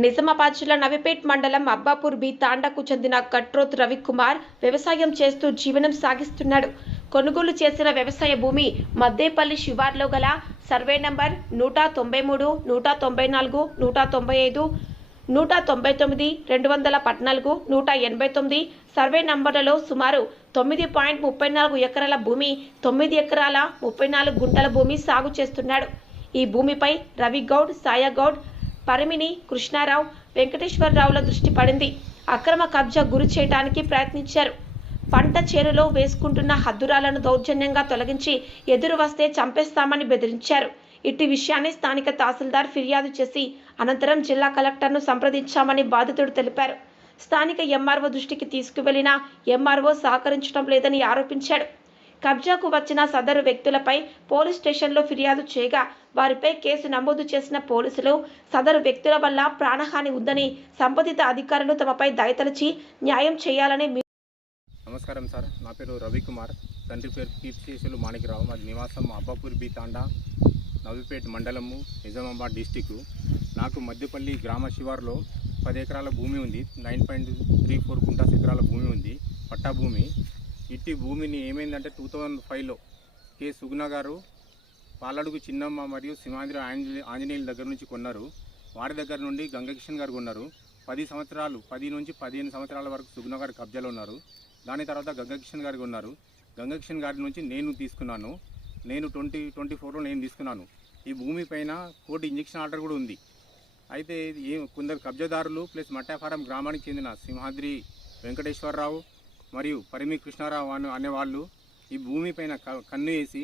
నిజామాబాద్ జిల్లా నవీపేట్ మండలం అబ్బాపూర్ బి తాండాకు చెందిన కట్రోత్ రవికుమార్ వ్యవసాయం చేస్తూ జీవనం సాగిస్తున్నాడు. కొనుగోలు చేసిన వ్యవసాయ భూమి మద్దేపల్లి శివార్లో గల సర్వే నంబర్ 193, 194, 195, 199, 214, 189 సర్వే నంబర్లలో సుమారు 9.34 ఎకరాల భూమి, 9 ఎకరాల 34 గుంటల భూమి సాగు చేస్తున్నాడు. ఈ భూమిపై రవిగౌడ్, సాయగౌడ్, పరిమిని, కృష్ణారావు, వెంకటేశ్వరరావుల దృష్టి పడింది. అక్రమ కబ్జా గురి చేయడానికి ప్రయత్నించారు. పంట చేనులో వేసుకుంటున్న హద్దురాలను దౌర్జన్యంగా తొలగించి ఎదురు వస్తే చంపేస్తామని బెదిరించారు. ఇట్టి విషయాన్ని స్థానిక తహసీల్దార్ ఫిర్యాదు చేసి అనంతరం జిల్లా కలెక్టర్ను సంప్రదించామని బాధితుడు తెలిపారు. స్థానిక ఎంఆర్ఓ దృష్టికి తీసుకువెళ్లిన ఎంఆర్ఓ సహకరించడం లేదని ఆరోపించాడు. కబ్జాకు వచ్చిన సదరు వ్యక్తులపై పోలీస్ స్టేషన్లో ఫిర్యాదు చేయగా వారిపై కేసు నమోదు చేసిన పోలీసులు సదరు వ్యక్తుల వల్ల ప్రాణహాని ఉందని సంబంధిత అధికారులు తమపై దయతలచి న్యాయం చేయాలని. నమస్కారం సార్, నా పేరు రవికుమార్, తండ్రి పేరు కీర్తిశేషులు మాణిక్రావు. మాది నివాసం అబ్బాపూర్ బి తాండా, నవీపేట్ మండలము, నిజామాబాద్ డిస్టిక్. నాకు మద్దేపల్లి గ్రామ శివారులో 10 ఎకరాల భూమి ఉంది. 9.34 గుంటాస్ ఎకరాల భూమి ఉంది, పట్టా భూమి. ఇట్టి భూమిని ఏమైందంటే 2005లో కె సుగుణ గారు పాలడుగు చిన్నమ్మ మరియు సింహాద్రి ఆంజనేయుల దగ్గర నుంచి కొన్నారు. వారి దగ్గర నుండి గంగకిషన్ గారు కొన్నారు. 10 నుంచి 15 సంవత్సరాల వరకు సుగుణ గారు కబ్జాలో ఉన్నారు. దాని తర్వాత గంగకిషన్ గారు కొన్నారు. గంగకిషన్ గారి నుంచి నేను తీసుకున్నాను. నేను 2024లో నేను తీసుకున్నాను. ఈ భూమి పైన కోర్టు ఇంజక్షన్ ఆర్డర్ కూడా ఉంది. అయితే కొందరు కబ్జాదారులు ప్లస్ మట్టాఫారం గ్రామానికి చెందిన సింహాద్రి వెంకటేశ్వరరావు మరియు పరిమి కృష్ణారావు అనేవాళ్ళు ఈ భూమి పైన కన్ను వేసి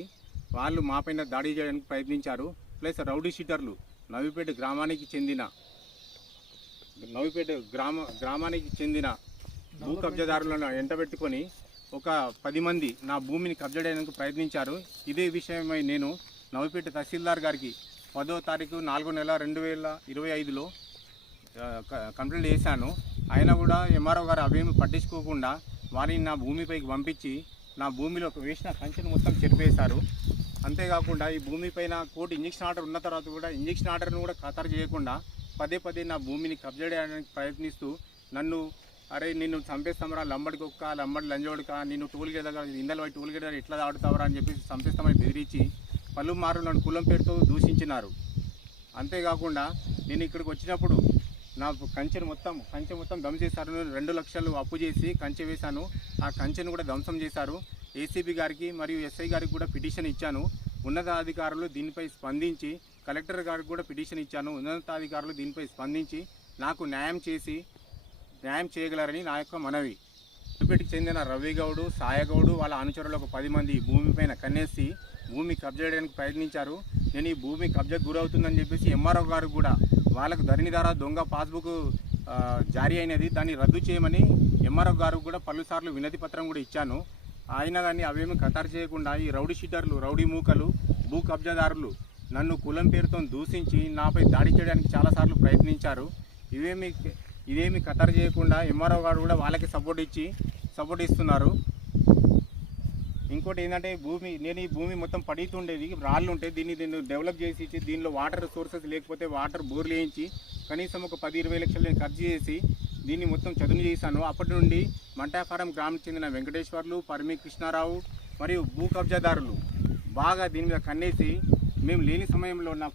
వాళ్ళు మా పైన దాడి చేయడానికి ప్రయత్నించారు. ప్లస్ రౌడీ షీటర్లు నవీపేట గ్రామానికి చెందిన భూ కబ్జాదారులను ఎంటబెట్టుకొని ఒక 10 మంది నా భూమిని కబ్జా చేయడానికి ప్రయత్నించారు. ఇదే విషయమై నేను నవీపేట తహసీల్దార్ గారికి 10వ తారీఖు 4వ నెల 2025లో కంప్లైంట్ చేశాను. అయినా కూడా ఎంఆర్ఓ గారు అవేమి పట్టించుకోకుండా వారిని నా భూమిపైకి పంపించి నా భూమిలో వేసిన కంచెను మొత్తం చెరిపేశారు. అంతేకాకుండా ఈ భూమిపైన కోర్టు ఇంజక్షన్ ఆర్డర్ ఉన్న తర్వాత కూడా ఇంజక్షన్ ఆర్డర్ను కూడా ఖాతరు చేయకుండా పదే నా భూమిని కబ్జా చేయడానికి ప్రయత్నిస్తూ నన్ను నిన్ను చంపేస్తామరా, లంబడి కుక్క, లంబడి లంజోడుక, నిన్ను టోల్గేట్ దగ్గర ఇందలవై టోల్గేట్ దగ్గర ఎట్లా దాడుతావరా అని చెప్పేసి చంపేస్తామని బెదిరించి పలుమార్లు నన్ను కులం పేరుతో దూషించినారు. అంతేకాకుండా నేను ఇక్కడికి వచ్చినప్పుడు నా కంచె మొత్తం ధ్వంసం చేశారు. 2 లక్షలు అప్పు చేసి కంచె వేశాను. ఆ కంచెను కూడా ధ్వంసం చేశారు. ఏసీబీ గారికి మరియు ఎస్ఐ గారికి కూడా పిటిషన్ ఇచ్చాను. ఉన్నతాధికారులు దీనిపై స్పందించి కలెక్టర్ గారికి కూడా పిటిషన్ ఇచ్చాను. ఉన్నతాధికారులు దీనిపై స్పందించి నాకు న్యాయం చేయగలరని నా యొక్క మనవి. నవీపేటకి చెందిన రవిగౌడు, సాయగౌడు వాళ్ళ అనుచరులు ఒక 10 మంది భూమిపైన కన్నేసి భూమి కబ్జా చేయడానికి ప్రయత్నించారు. నేను ఈ భూమి కబ్జాకు గురవుతుందని చెప్పేసి ఎంఆర్ఓ గారు కూడా వాళ్ళకు ధరణి ద్వారా దొంగ పాస్బుక్ జారీ అయినది, దాన్ని రద్దు చేయమని ఎంఆర్ఓ గారు కూడా పలుసార్లు వినతి పత్రం కూడా ఇచ్చాను. అయినా కానీ అవేమి ఖతారు చేయకుండా ఈ రౌడీ షీటర్లు, రౌడీ మూకలు, భూ కబ్జాదారులు నన్ను కులం పేరుతో దూషించి నాపై దాడి చేయడానికి చాలాసార్లు ప్రయత్నించారు. ఇదేమి ఖతారు చేయకుండా ఎంఆర్ఓ గారు కూడా వాళ్ళకి సపోర్ట్ ఇస్తున్నారు. ఇంకోటి ఏంటంటే నేను ఈ భూమి మొత్తం పడుతుండేది, రాళ్ళు ఉంటే దీన్ని డెవలప్ చేసి ఇచ్చి దీనిలో వాటర్ సోర్సెస్ లేకపోతే వాటర్ బోర్లు వేయించి కనీసం ఒక 10-20 లక్షలు నేను ఖర్చు చేసి దీన్ని మొత్తం చదును చేశాను. అప్పటి నుండి మట్టాఫారం గ్రామానికి చెందిన వెంకటేశ్వర్లు, పరిమి కృష్ణారావు మరియు భూ కబ్జాదారులు బాగా దీని మీద కన్నేసి మేము లేని సమయంలో నా